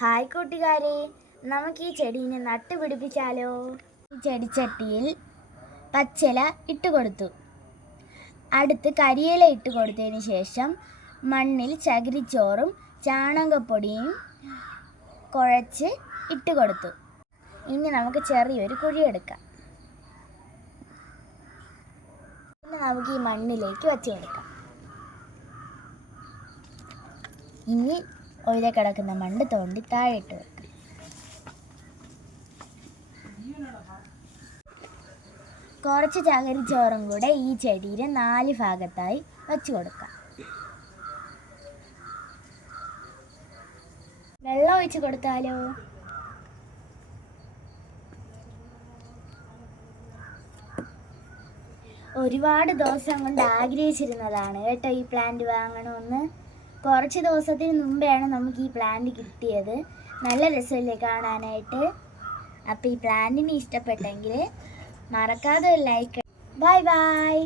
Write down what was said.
Hi കൂട്ടുകാരെ, നമുക്ക് ഈ ചെടീനെ നട്ടുപിടിപ്പിച്ചാലോ? ഈ ചെടിച്ചട്ടിയിൽ പച്ചില ഇട്ട് കൊടുത്തു. അടുത്ത് കരിയില ഇട്ട് കൊടുത്തതിന് ശേഷം മണ്ണിൽ ചകിരിച്ചോറും ചാണകപ്പൊടിയും കുഴച്ച് ഇട്ട് കൊടുത്തു. ഇനി നമുക്ക് ചെറിയൊരു കുഴിയെടുക്കാം. ഇനി നമുക്ക് ഈ മണ്ണിലേക്ക് വച്ച് കൊടുക്കാം. ഇനി ഒഴിലെ കിടക്കുന്ന മണ്ണ് തോണ്ടി താഴെ ഇട്ട് വെക്കാം. കുറച്ച് ചകിരിച്ചോറും കൂടെ ഈ ചെടിയുടെ 4 ഭാഗത്തായി വച്ചു കൊടുക്കാം. വെള്ളം ഒഴിച്ച് കൊടുത്താലോ? ഒരുപാട് ദിവസം കൊണ്ട് ആഗ്രഹിച്ചിരുന്നതാണ് കേട്ടോ ഈ പ്ലാന്റ് വാങ്ങണമെന്ന്. കുറച്ച് ദിവസത്തിന് മുമ്പെയാണ് നമുക്ക് ഈ പ്ലാന്റ് കിട്ടിയത്. നല്ല രസമല്ലേ കാണാനായിട്ട്? അപ്പോൾ ഈ പ്ലാന്റിനെ ഇഷ്ടപ്പെട്ടെങ്കിൽ മറക്കാതെ ഒരു ലൈക്ക്. Bye bye.